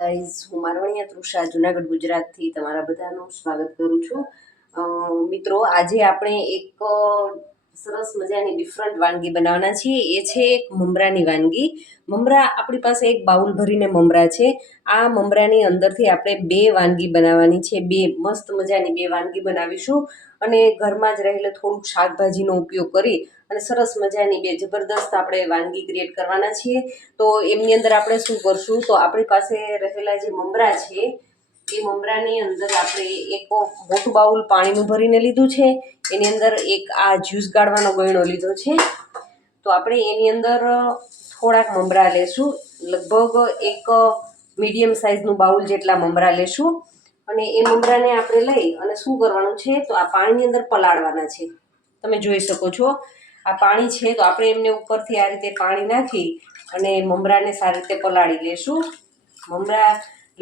Guys, હું મારવાણિયા તૃષા જુનાગઢ ગુજરાતથી તમારા બધાનું સ્વાગત કરું છું. મિત્રો, આજે આપણે એક સરસ મજાની ડિફરન્ટ વાનગી બનાવવાના છીએ. એ છે એક મમરાની વાનગી. મમરા આપણી પાસે એક બાઉલ ભરીને મમરા છે. આ મમરાની અંદરથી આપણે બે વાનગી બનાવવાની છે. બે મસ્ત મજાની બે વાનગી બનાવીશું અને ઘરમાં જ રહેલે થોડુંક શાકભાજીનો ઉપયોગ કરી અને સરસ મજાની બે જબરદસ્ત આપણે વાનગી ક્રિએટ કરવાના છીએ. તો એમની અંદર આપણે શું કરશું, તો આપણી પાસે રહેલા જે મમરા છે એ મમરાની અંદર આપણે એક મોટું બાઉલ પાણીનું ભરીને લીધું છે. એની અંદર એક આ જ્યુસ ગાળવાનો ગયણો લીધો છે. તો આપણે એની અંદર થોડાક મમરા લેશું, લગભગ એક મીડિયમ સાઇઝનું બાઉલ જેટલા મમરા લેશું અને એ મમરાને આપણે લઈ અને શું કરવાનું છે, તો આ પાણીની અંદર પલાળવાના છે. તમે જોઈ શકો છો આ પાણી છે, તો આપણે એમને ઉપરથી આ રીતે પાણી નાખી અને મમરાને સારી રીતે પલાળી લેશું. મમરા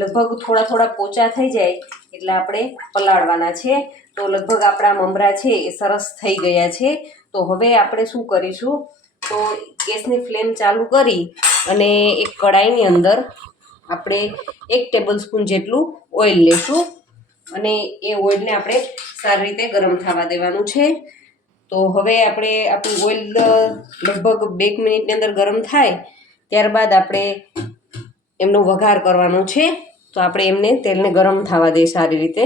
લગભગ થોડા થોડા પોચા થઈ જાય એટલે આપણે પલાળવાના છે. તો લગભગ આપણા મમરા છે એ સરસ થઈ ગયા છે. તો હવે આપણે શું કરીશું, તો ગેસની ફ્લેમ ચાલુ કરી અને એક કડાઈની અંદર આપણે 1 ટેબલ સ્પૂન જેટલું ઓઇલ લેશું અને એ ઓઇલને આપણે સારી રીતે ગરમ થવા દેવાનું છે. તો હવે આપણે આપણું ઓઇલ લગભગ 2 મિનિટની અંદર ગરમ થાય ત્યારબાદ આપણે એમનો વઘાર કરવાનો છે. તો આપણે એમને તેલને ગરમ થવા દઈએ સારી રીતે.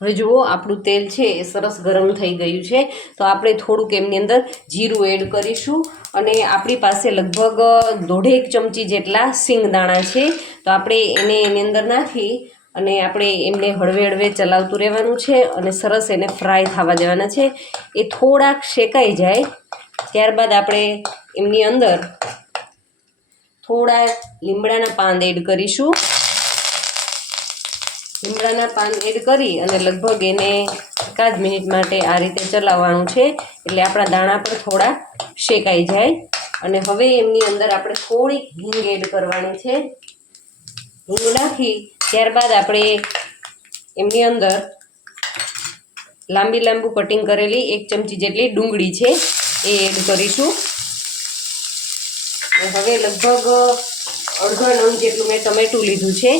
હવે જુઓ, આપણું તેલ છે એ સરસ ગરમ થઈ ગયું છે. તો આપણે થોડુંક એમની અંદર જીરું એડ કરીશું અને આપણી પાસે લગભગ 1.5 ચમચી જેટલા સિંગદાણા છે. તો આપણે એને એની અંદર નાખી અને આપણે એમને હળવે હળવે ચલાવતું રહેવાનું છે અને સરસ એને ફ્રાય થવા દેવાના છે. એ થોડાક શેકાઈ જાય ત્યારબાદ આપણે એમની અંદર થોડા લીમડાના પાન એડ કરીશું. લીમડાના પાન એડ કરી અને લગભગ એને 1 મિનિટ માટે આ રીતે ચલાવવાનું છે એટલે આપણા દાણા પર થોડા શેકાઈ જાય. અને હવે એમની અંદર આપણે થોડીક હિંગ એડ કરવાની છે. હિંગ નાખી ત્યારબાદ આપણે એમની અંદર લાંબુ કટિંગ કરેલી 1 ચમચી જેટલી ડુંગળી છે એ એડ કરીશું. હવે લગભગ અડધો નંગ જેટલું મેં ટમેટું લીધું છે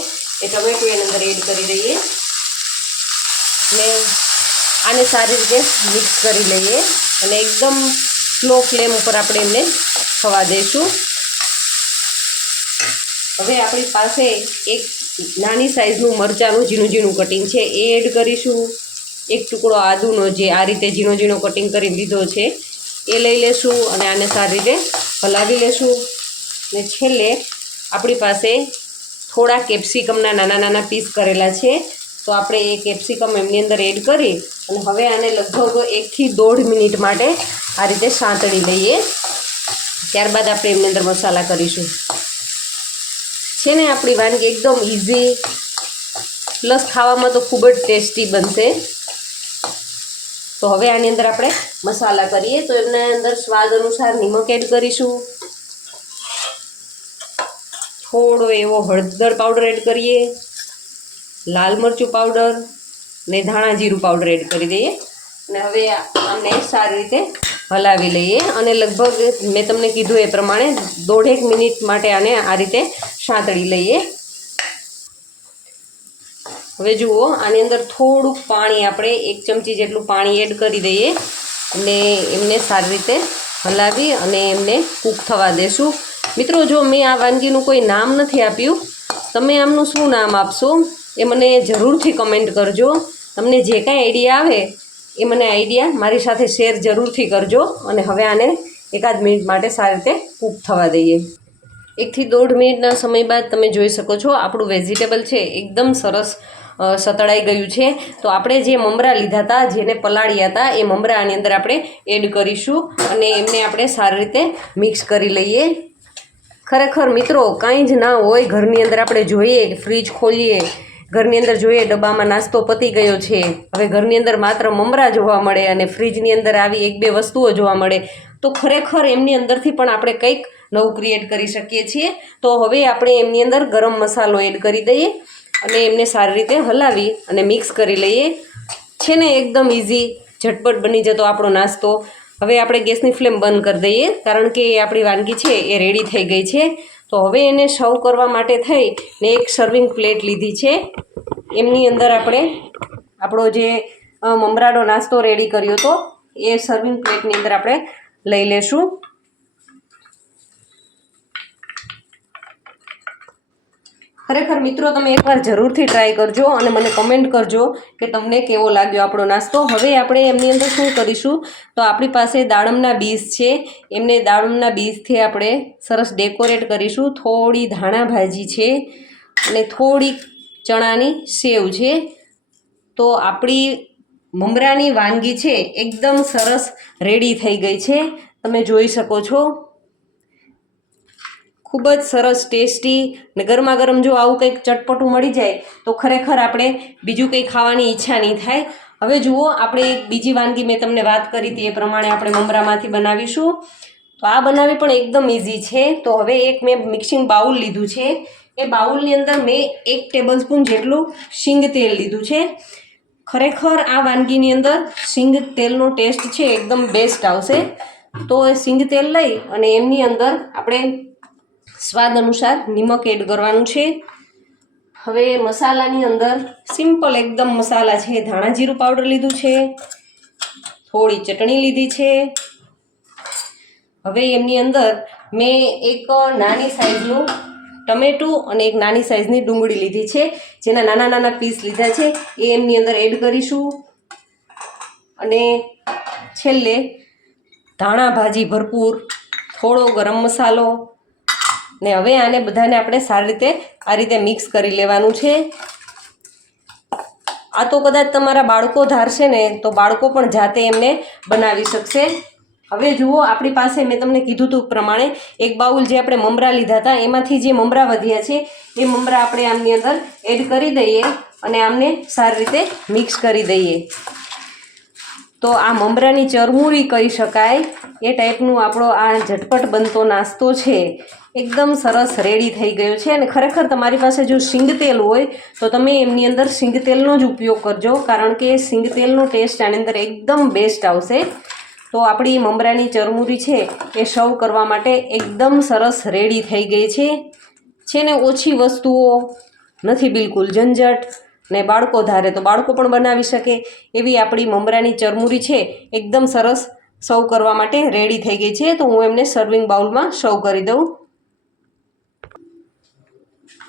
એ ટમેટું એની અંદર એડ કરી દઈએ ને આને સારી રીતે મિક્સ કરી લઈએ અને એકદમ સ્લો ફ્લેમ ઉપર આપણે એમને થવા દઈશું. હવે આપણી પાસે એક નાની સાઇઝનું મરચાંનું ઝીણું ઝીણું કટિંગ છે એ એડ કરીશું. એક ટુકડો આદુનો જે આ રીતે ઝીણો ઝીણો કટિંગ કરી લીધો છે એ લઈ લેશું અને આને સારી રીતે હલાવી લેશું. ને છેલ્લે આપણી પાસે થોડા કેપ્સિકમના નાના નાના પીસ કરેલા છે. તો આપણે એ કેપ્સિકમ એમની અંદર એડ કરી અને હવે આને લગભગ 1 થી 1.5 મિનિટ માટે આ રીતે સાંતળી લઈએ. ત્યારબાદ આપણે એમની અંદર મસાલા કરીશું. છે ને આપણી વાનગી એકદમ ઇઝી પ્લસ ખાવામાં તો ખૂબ જ ટેસ્ટી બનશે. તો હવે આની અંદર આપણે મસાલા કરીએ. તો એમના અંદર સ્વાદ અનુસાર નિમક એડ કરીશું, થોડો એવો હળદર પાવડર એડ કરીએ, લાલ મરચું પાવડર ને ધાણા જીરું પાવડર એડ કરી દઈએ અને હવે આમને સારી રીતે હલાવી લઈએ અને લગભગ મેં તમને કીધું એ પ્રમાણે 1.5 મિનિટ માટે આને આ રીતે સાંતળી લઈએ. હવે જુઓ, આની અંદર થોડુંક પાણી આપણે 1 ચમચી જેટલું પાણી એડ કરી દઈએ અને એમને સારી રીતે હલાવી અને એમને કૂક થવા દેશું. મિત્રો, જો મેં આ વાનગીનું કોઈ નામ નથી આપ્યું, તમે આમનું શું નામ આપશો એ મને જરૂરથી કમેન્ટ કરજો. તમને જે કાંઈ આઈડિયા આવે એ મને આઈડિયા મારી સાથે શેર જરૂરથી કરજો. અને હવે આને 1 મિનિટ માટે સારી રીતે કૂક થવા દઈએ. 1 થી 1.5 મિનિટના સમય બાદ તમે જોઈ શકો છો આપણું વેજીટેબલ છે એકદમ સરસ સતળાઈ ગયું છે. તો આપણે જે મમરા લીધા હતા, જેને પલાળ્યા હતા, એ મમરા આની અંદર આપણે એડ કરીશું અને એમને આપણે સારી રીતે મિક્સ કરી લઈએ. ખરેખર મિત્રો, કાંઈ જ ના હોય ઘરની અંદર આપણે જોઈએ, ફ્રીજ ખોલીએ, ઘરની અંદર જોઈએ ડબ્બામાં નાસ્તો પતી ગયો છે, હવે ઘરની અંદર માત્ર મમરા જોવા મળે અને ફ્રીજની અંદર આવી 1-2 વસ્તુઓ જોવા મળે, તો ખરેખર એમની અંદરથી પણ આપણે કંઈક નવું ક્રિએટ કરી શકીએ છીએ. તો હવે આપણે એમની અંદર ગરમ મસાલો એડ કરી દઈએ અને એમને સારી રીતે હલાવી અને મિક્સ કરી લઈએ. છે ને એકદમ ઇઝી, ઝટપટ બની જતો આપણો નાસ્તો. હવે આપણે ગેસની ફ્લેમ બંધ કરી દઈએ કારણ કે આપણી વાનગી છે એ રેડી થઈ ગઈ છે. તો હવે એને સર્વ કરવા માટે થઈ ને એક સર્વિંગ પ્લેટ લીધી છે. એમની અંદર આપણે આપણો જે મમરાનો નાસ્તો રેડી કર્યો હતો એ સર્વિંગ પ્લેટની અંદર આપણે લઈ લેશું. ખરેખર મિત્રો તમે એકવાર જરૂરથી ટ્રાય કરજો અને મને કમેન્ટ કરજો કે તમને કેવો લાગ્યો આપણો નાસ્તો. હવે આપણે એમની અંદર શું કરીશું, તો આપણી પાસે દાડમના બીજ છે, એમને દાડમના બીજથી આપણે સરસ ડેકોરેટ કરીશું. થોડી ધાણા ભાજી છે અને થોડી ચણાની સેવ છે. તો આપણી મમરાની વાનગી છે એકદમ સરસ રેડી થઈ ગઈ છે. તમે જોઈ શકો છો, ખૂબ જ સરસ ટેસ્ટી ને ગરમા ગરમ જો આવું કંઈક ચટપટું મળી જાય તો ખરેખર આપણે બીજું કંઈ ખાવાની ઈચ્છા નહીં થાય. હવે જુઓ, આપણે એક બીજી વાનગી મેં તમને વાત કરી હતી એ પ્રમાણે આપણે મમરામાંથી બનાવીશું. તો આ બનાવી પણ એકદમ ઇઝી છે. તો હવે એક મેં મિક્સિંગ બાઉલ લીધું છે. એ બાઉલની અંદર મેં 1 ટેબલ સ્પૂન જેટલું શીંગ તેલ લીધું છે. ખરેખર આ વાનગીની અંદર શીંગ તેલનો ટેસ્ટ છે એકદમ બેસ્ટ આવશે. તો એ શીંગ તેલ લઈ અને એમની અંદર આપણે સ્વાદ અનુસાર નિમક એડ કરવાનું છે. હવે મસાલાની અંદર સિમ્પલ એકદમ મસાલા છે. ધાણા જીરું પાવડર લીધું છે, થોડી ચટણી લીધી છે. હવે એમની અંદર મેં એક નાની સાઈઝનું ટમેટું અને એક નાની સાઈઝની ડુંગળી લીધી છે, જેના નાના નાના પીસ લીધા છે એ એમની અંદર એડ કરીશું. અને છેલ્લે ધાણા ભાજી ભરપૂર, થોડો ગરમ મસાલો ને હવે આને બધાને આપણે સારી રીતે આ રીતે મિક્સ કરી લેવાનું છે. આ તો કદાચ તમારા બાળકો ધારશે ને તો બાળકો પણ જાતે એમને બનાવી શકશે. હવે જુઓ, આપણી પાસે મેં તમને કીધું હતું પ્રમાણે એક બાઉલ જે આપણે મમરા લીધા હતા એમાંથી જે મમરા વધ્યા છે એ મમરા આપણે આમની અંદર એડ કરી દઈએ અને આમને સારી રીતે મિક્સ કરી દઈએ. તો આ મમરાની ચરમુરી કહી શકાય એ ટાઈપનું આપણો આ ઝટપટ બનતો નાસ્તો છે એકદમ સરસ રેડી થઈ ગયો છે. અને ખરેખર તમારી પાસે જો શીંગ તેલ હોય તો તમે એમની અંદર શીંગ તેલનો જ ઉપયોગ કરજો, કારણ કે શીંગ તેલનો ટેસ્ટ આની અંદર એકદમ બેસ્ટ આવશે. તો આપણી મમરાની ચરમુરી છે એ સર્વ કરવા માટે એકદમ સરસ રેડી થઈ ગઈ છે ને ઓછી વસ્તુઓ નથી, બિલકુલ ઝંઝટ, ને બાળકો ધારે તો બાળકો પણ બનાવી શકે એવી આપણી મમરાની ચરમુરી છે એકદમ સરસ સર્વ કરવા માટે રેડી થઈ ગઈ છે. તો હું એમને સર્વિંગ બાઉલમાં સર્વ કરી દઉં.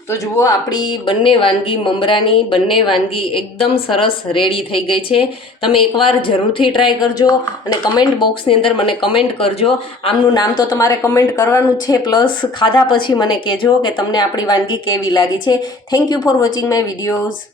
તો જુઓ, આપણી બંને વાનગી મમરાની બંને વાનગી એકદમ સરસ રેડી થઈ ગઈ છે. તમે એકવાર જરૂરથી ટ્રાય કરજો અને કમેન્ટ બોક્સની અંદર મને કમેન્ટ કરજો. આમનું નામ તો તમારે કમેન્ટ કરવાનું જ છે, પ્લસ ખાધા પછી મને કહેજો કે તમને આપણી વાનગી કેવી લાગી છે. Thank you for watching my videos.